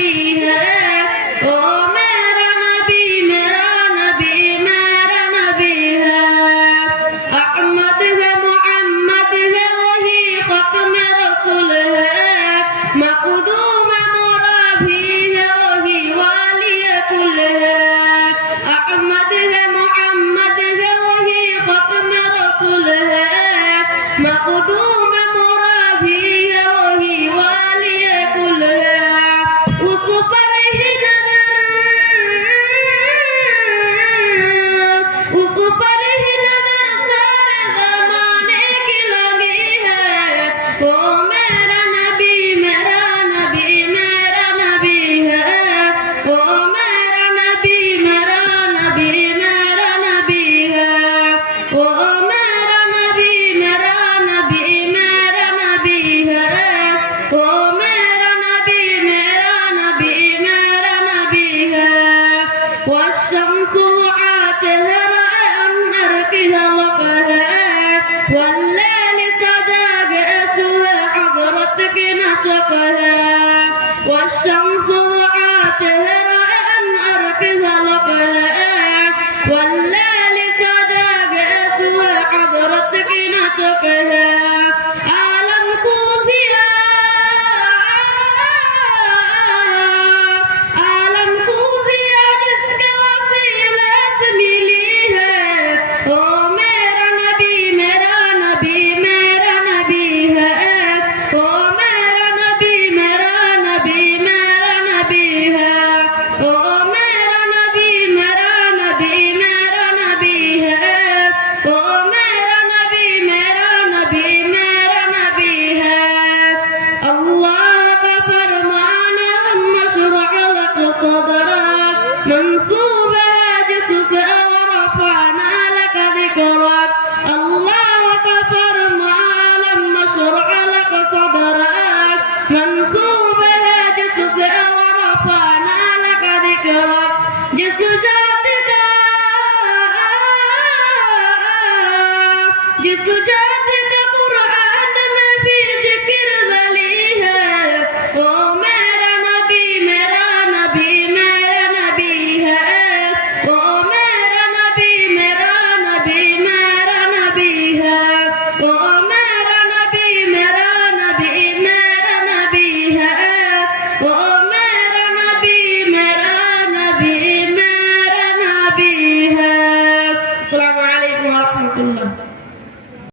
happy. উপরে شقها والشمس ضعاتها رأى أن أركز لقها जिस जाते